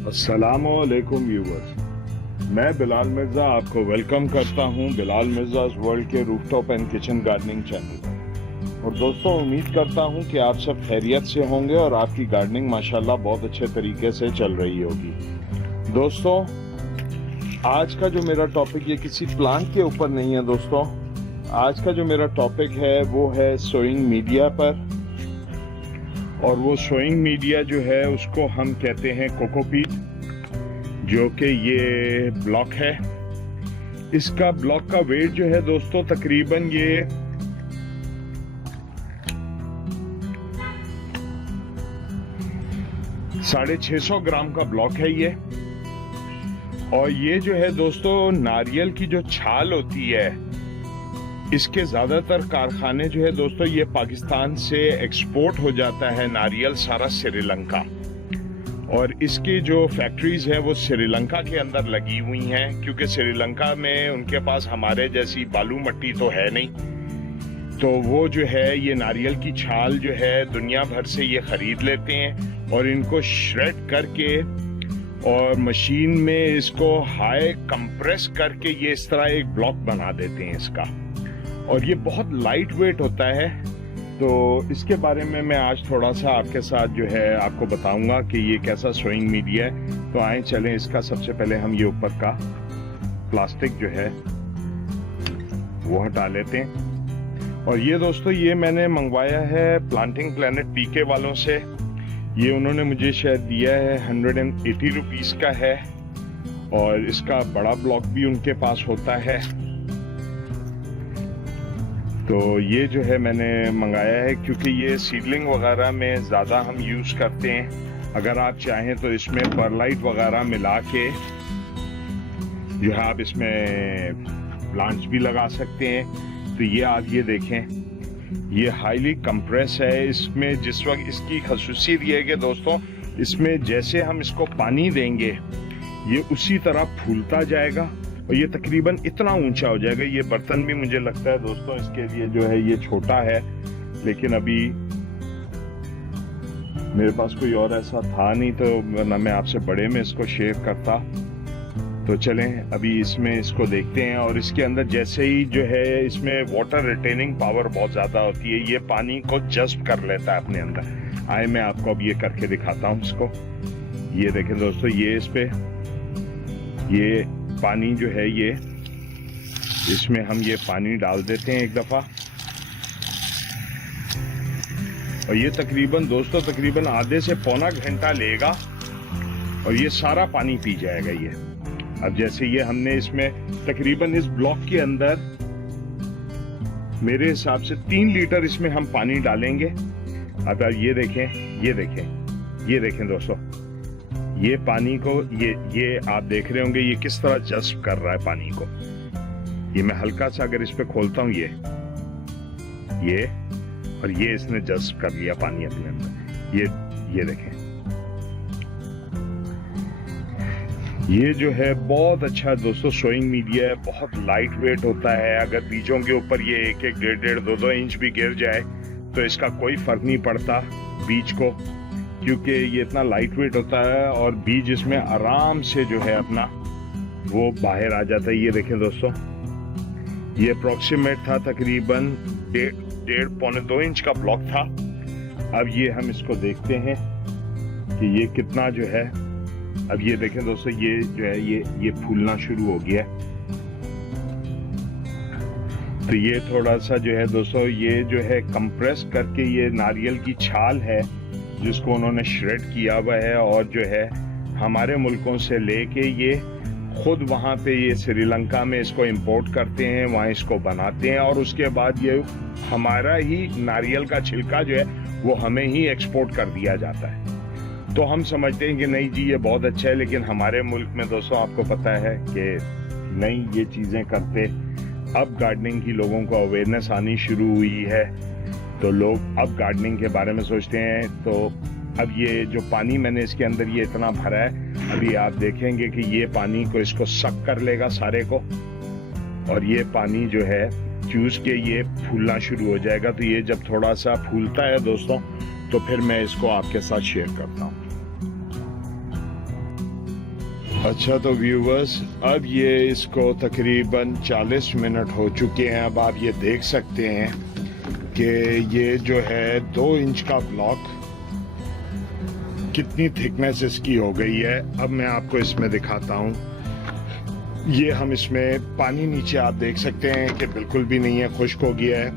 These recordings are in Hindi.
अस्सलामुअलैकुम व्यूवर्स, मैं बिलाल मिर्ज़ा आपको वेलकम करता हूं बिलाल मिर्ज़ा's वर्ल्ड के rooftop and kitchen gardening channel पर। और दोस्तों, उम्मीद करता हूं कि आप सब खैरियत से होंगे और आपकी गार्डनिंग माशाल्लाह बहुत अच्छे तरीके से चल रही होगी। दोस्तों, आज का जो मेरा टॉपिक ये किसी प्लांट के ऊपर नहीं है दोस्तों। आज का जो मेरा टॉपिक है वो है सोइंग मीडिया पर, और वो सोइंग मीडिया जो है उसको हम कहते हैं कोकोपीट, जो कि ये ब्लॉक है। इसका ब्लॉक का वेट जो है दोस्तों तकरीबन ये 650 ग्राम का ब्लॉक है ये। और ये जो है दोस्तों नारियल की जो छाल होती है, इसके ज्यादातर कारखाने जो है दोस्तों ये पाकिस्तान से एक्सपोर्ट हो जाता है नारियल सारा श्रीलंका, और इसकी जो फैक्ट्रीज हैं वो श्रीलंका के अंदर लगी हुई हैं, क्योंकि श्रीलंका में उनके पास हमारे जैसी बालू मट्टी तो है नहीं। तो वो जो है ये नारियल की छाल जो है दुनिया भर से ये खरीद लेते हैं और इनको श्रेड करके और मशीन में इसको हाई कंप्रेस करके ये इस तरह एक ब्लॉक बना देते हैं इसका, और ये बहुत लाइट वेट होता है। तो इसके बारे में मैं आज थोड़ा सा आपके साथ जो है आपको बताऊंगा कि ये कैसा सोइंग मीडिया है। तो आए चलें, इसका सबसे पहले हम ये ऊपर का प्लास्टिक जो है वो हटा लेते हैं। और ये दोस्तों ये मैंने मंगवाया है प्लांटिंग प्लेनेट पीके वालों से। ये उन्होंने मुझे शायद दिया है 180 रुपीज़ का है, और इसका बड़ा ब्लॉक भी उनके पास होता है। तो ये जो है मैंने मंगाया है क्योंकि ये सीडलिंग वगैरह में ज़्यादा हम यूज़ करते हैं। अगर आप चाहें तो इसमें परलाइट वगैरह मिला के जो है आप इसमें प्लांट्स भी लगा सकते हैं। तो ये आप ये देखें, ये हाईली कंप्रेस है। इसमें जिस वक्त इसकी खसूसियत ये है कि दोस्तों इसमें जैसे हम इसको पानी देंगे ये उसी तरह फूलता जाएगा और ये तकरीबन इतना ऊंचा हो जाएगा। ये बर्तन भी मुझे लगता है दोस्तों इसके लिए जो है ये छोटा है, लेकिन अभी मेरे पास कोई और ऐसा था नहीं, तो वरना मैं आपसे बड़े में इसको शेयर करता। तो चलें अभी इसमें इसको देखते हैं। और इसके अंदर जैसे ही जो है इसमें वाटर रिटेनिंग पावर बहुत ज्यादा होती है, ये पानी को जज्ब कर लेता है अपने अंदर। आए मैं आपको अब ये करके दिखाता हूँ इसको। ये देखें दोस्तों, ये इस पे ये पानी जो है ये इसमें हम ये पानी डाल देते हैं एक दफा, और ये तकरीबन दोस्तों तकरीबन आधे से पौना घंटा लेगा और ये सारा पानी पी जाएगा ये। अब जैसे ये हमने इसमें तकरीबन इस ब्लॉक के अंदर मेरे हिसाब से 3 लीटर इसमें हम पानी डालेंगे। अब ये देखें, ये देखें, ये देखें दोस्तों, ये पानी को ये आप देख रहे होंगे ये किस तरह जज्ब कर रहा है पानी को। ये मैं हल्का सा अगर इस पे खोलता हूँ ये और ये इसने जज्ब कर लिया पानी अपने अंदर। ये देखें, ये जो है बहुत अच्छा दोस्तों सोइंग मीडिया है। बहुत लाइट वेट होता है। अगर बीजों के ऊपर ये 1-1, 1.5, 2-2 इंच भी गिर जाए तो इसका कोई फर्क नहीं पड़ता बीज को, क्योंकि ये इतना लाइट वेट होता है और बीज इसमें आराम से जो है अपना वो बाहर आ जाता है। ये देखें दोस्तों, ये अप्रोक्सीमेट था तकरीबन 1.5-2 इंच का ब्लॉक था। अब ये हम इसको देखते हैं कि ये कितना जो है। अब ये देखें दोस्तों, ये जो है ये फूलना शुरू हो गया। तो ये थोड़ा सा जो है दोस्तों ये जो है कंप्रेस करके ये नारियल की छाल है जिसको उन्होंने श्रेड किया हुआ है, और जो है हमारे मुल्कों से लेके ये खुद वहाँ पे ये श्रीलंका में इसको इंपोर्ट करते हैं, वहाँ इसको बनाते हैं, और उसके बाद ये हमारा ही नारियल का छिलका जो है वो हमें ही एक्सपोर्ट कर दिया जाता है। तो हम समझते हैं कि नहीं जी ये बहुत अच्छा है, लेकिन हमारे मुल्क में दोस्तों आपको पता है कि नहीं ये चीज़ें करते। अब गार्डनिंग की लोगों को अवेयरनेस आनी शुरू हुई है, तो लोग अब गार्डनिंग के बारे में सोचते हैं। तो अब ये जो पानी मैंने इसके अंदर ये इतना भरा है, अभी आप देखेंगे कि ये पानी को इसको सक कर लेगा सारे को, और ये पानी जो है चूस के ये फूलना शुरू हो जाएगा। तो ये जब थोड़ा सा फूलता है दोस्तों तो फिर मैं इसको आपके साथ शेयर करता हूँ। अच्छा तो व्यूवर्स, अब ये इसको तकरीबन 40 मिनट हो चुके हैं। अब आप ये देख सकते हैं कि ये जो है 2 इंच का ब्लॉक कितनी थिकनेस इसकी हो गई है। अब मैं आपको इसमें दिखाता हूँ। ये हम इसमें पानी नीचे आप देख सकते हैं कि बिल्कुल भी नहीं है, खुश्क हो गया है।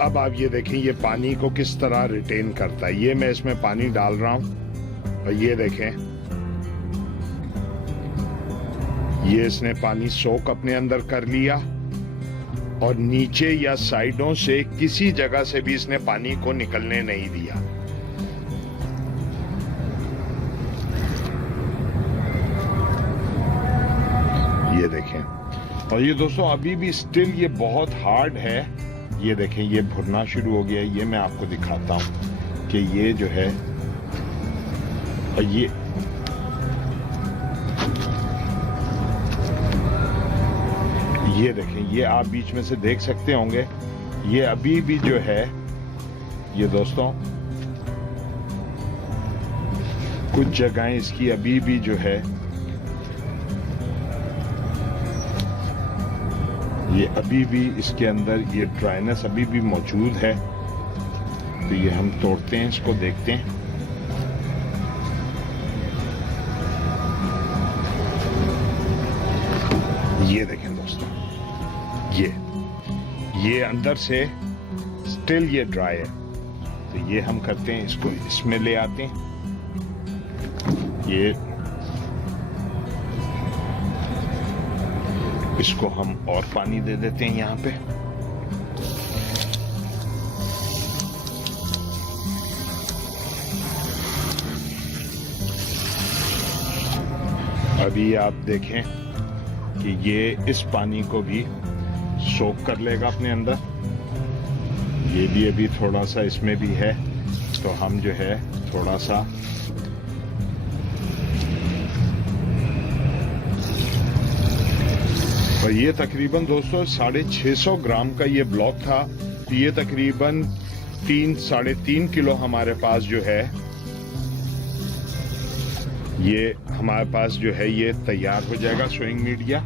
अब आप ये देखें ये पानी को किस तरह रिटेन करता है। ये मैं इसमें पानी डाल रहा हूँ और ये देखें ये इसने पानी सोख अपने अंदर कर लिया और नीचे या साइडों से किसी जगह से भी इसने पानी को निकलने नहीं दिया। ये देखें। और ये दोस्तों अभी भी स्टिल ये बहुत हार्ड है। ये देखें ये भुरना शुरू हो गया है। ये मैं आपको दिखाता हूं कि ये जो है और ये देखें ये आप बीच में से देख सकते होंगे ये अभी भी जो है ये दोस्तों कुछ जगहें इसकी अभी भी जो है ये अभी भी इसके अंदर ये ड्राइनेस अभी भी मौजूद है। तो ये हम तोड़ते हैं, इसको देखते हैं। ये देखें दोस्तों ये अंदर से स्टिल ये ड्राई है। तो ये हम करते हैं, इसको इसमें ले आते हैं। ये इसको हम और पानी दे देते हैं यहाँ पे। अभी आप देखें कि ये इस पानी को भी सोख कर लेगा अपने अंदर। ये भी अभी थोड़ा सा इसमें भी है, तो हम जो है थोड़ा सा और ये तकरीबन दोस्तों 650 ग्राम का ये ब्लॉक था। तो ये तकरीबन 3-3.5 किलो हमारे पास जो है ये हमारे पास जो है ये तैयार हो जाएगा सोइंग मीडिया।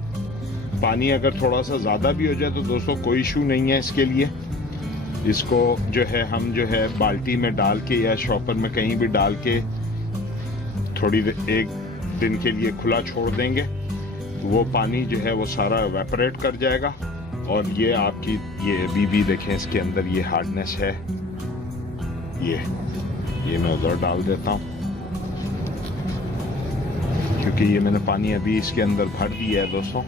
पानी अगर थोड़ा सा ज़्यादा भी हो जाए तो दोस्तों कोई इशू नहीं है इसके लिए। इसको जो है हम जो है बाल्टी में डाल के या शॉपर में कहीं भी डाल के थोड़ी एक दिन के लिए खुला छोड़ देंगे, वो पानी जो है वो सारा एवेपोरेट कर जाएगा। और ये आपकी ये अभी भी देखें इसके अंदर ये हार्डनेस है। ये मैं उधर डाल देता हूँ क्योंकि ये मैंने पानी अभी इसके अंदर भर दिया है दोस्तों।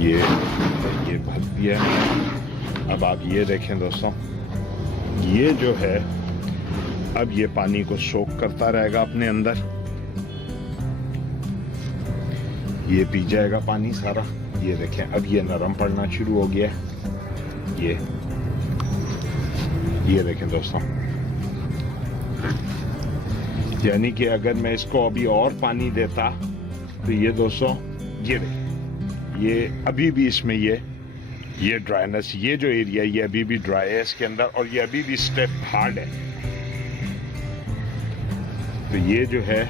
ये भर दिया है। अब आप ये देखें दोस्तों, ये जो है अब ये पानी को सोख करता रहेगा अपने अंदर। ये पी जाएगा पानी सारा। ये देखें अब ये नरम पड़ना शुरू हो गया है। ये देखें दोस्तों, यानी कि अगर मैं इसको अभी और पानी देता तो ये दोस्तों ये अभी भी इसमें ये ड्राइनेस, ये जो एरिया ये अभी भी ड्राई है इसके अंदर और ये अभी भी स्टेप हार्ड है। तो ये जो है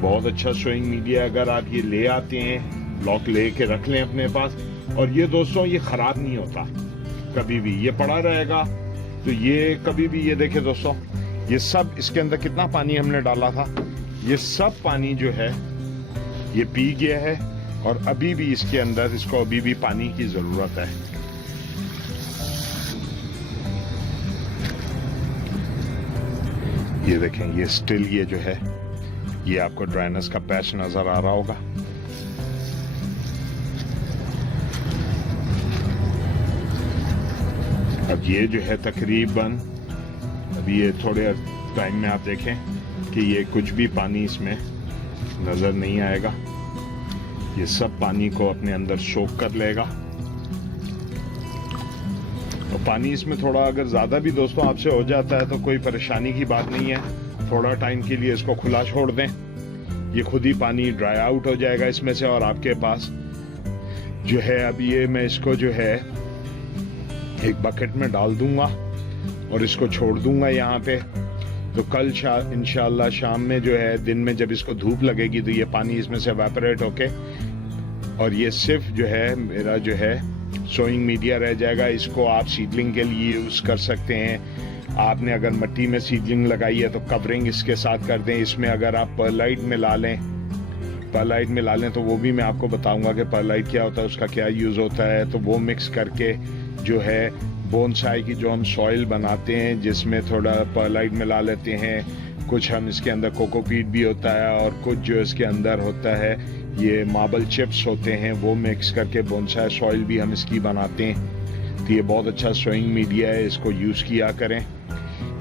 बहुत अच्छा सोइंग मीडिया। अगर आप ये ले आते हैं, ब्लॉक ले के रख लें अपने पास, और ये दोस्तों ये खराब नहीं होता कभी भी, ये पड़ा रहेगा। तो ये कभी भी ये देखें दोस्तों, ये सब इसके अंदर कितना पानी हमने डाला था, ये सब पानी जो है ये पी गया है और अभी भी इसके अंदर इसको अभी भी पानी की जरूरत है। ये देखें ये स्टिल ये जो है ये आपको ड्राइनेस का पैच नजर आ रहा होगा। अब ये जो है तकरीबन अभी ये थोड़े टाइम में आप देखें कि ये कुछ भी पानी इसमें नजर नहीं आएगा। ये सब पानी को अपने अंदर सोख कर लेगा। और पानी इसमें थोड़ा अगर ज़्यादा भी दोस्तों आपसे हो जाता है तो कोई परेशानी की बात नहीं है। थोड़ा टाइम के लिए इसको खुला छोड़ दें, ये खुद ही पानी ड्राई आउट हो जाएगा इसमें से। और आपके पास जो है अभी ये मैं इसको जो है एक बकेट में डाल दूंगा और इसको छोड़ दूंगा यहाँ पे। तो कल इंशाल्लाह शाम में जो है, दिन में जब इसको धूप लगेगी तो ये पानी इसमें से एवेपोरेट होके और ये सिर्फ जो है मेरा जो है सोइंग मीडिया रह जाएगा। इसको आप सीडलिंग के लिए यूज़ कर सकते हैं। आपने अगर मिट्टी में सीडलिंग लगाई है तो कवरिंग इसके साथ कर दें। इसमें अगर आप परलाइट मिला लें तो वो भी मैं आपको बताऊंगा कि परलाइट क्या होता है, उसका क्या यूज़ होता है। तो वो मिक्स करके जो है बोनसाई की जो हम सॉइल बनाते हैं जिसमें थोड़ा परलाइट मिला लेते हैं, कुछ हम इसके अंदर कोकोपीट भी होता है और कुछ जो इसके अंदर होता है ये मार्बल चिप्स होते हैं, वो मिक्स करके बोनसाई सॉइल भी हम इसकी बनाते हैं। तो ये बहुत अच्छा सोइंग मीडिया है, इसको यूज़ किया करें।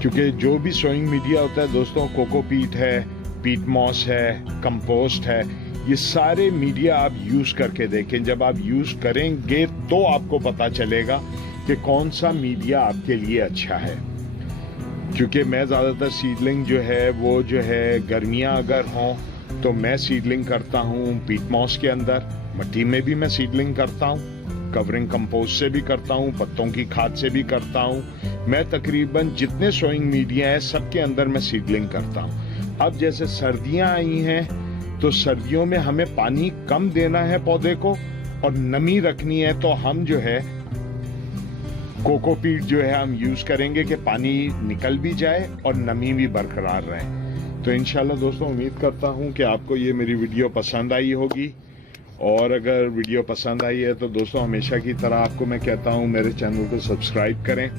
क्योंकि जो भी सोइंग मीडिया होता है दोस्तों, कोकोपीट है, पीट मॉस है, कंपोस्ट है, ये सारे मीडिया आप यूज़ करके देखें। जब आप यूज़ करेंगे तो आपको पता चलेगा कि कौन सा मीडिया आपके लिए अच्छा है। क्योंकि मैं ज़्यादातर सीडलिंग जो है वो जो है गर्मियाँ अगर हों तो मैं सीडलिंग करता हूँ पीट मॉस के अंदर, मिट्टी में भी मैं सीडलिंग करता हूँ, कवरिंग कंपोस्ट से भी करता हूँ, पत्तों की खाद से भी करता हूँ। मैं तकरीबन जितने सोइंग मीडिया है सबके अंदर मैं सीडलिंग करता हूँ। अब जैसे सर्दियाँ आई हैं तो सर्दियों में हमें पानी कम देना है पौधे को और नमी रखनी है, तो हम जो है कोकोपीट जो है हम यूज करेंगे कि पानी निकल भी जाए और नमी भी बरकरार रहे। तो इंशाल्लाह दोस्तों उम्मीद करता हूं कि आपको ये मेरी वीडियो पसंद आई होगी, और अगर वीडियो पसंद आई है तो दोस्तों हमेशा की तरह आपको मैं कहता हूं मेरे चैनल को सब्सक्राइब करें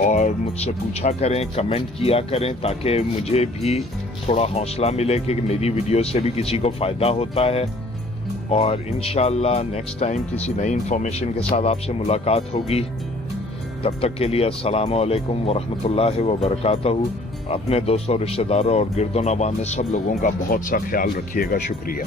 और मुझसे पूछा करें, कमेंट किया करें, ताकि मुझे भी थोड़ा हौसला मिले कि मेरी वीडियो से भी किसी को फ़ायदा होता है। और इंशाल्लाह नेक्स्ट टाइम किसी नई इन्फॉर्मेशन के साथ आपसे मुलाकात होगी। तब तक के लिए अस्सलाम वालेकुम वरहमतुल्लाहि वबरकातुहू। अपने दोस्तों, रिश्तेदारों और गिरदो नवाह में सब लोगों का बहुत सा ख्याल रखिएगा। शुक्रिया।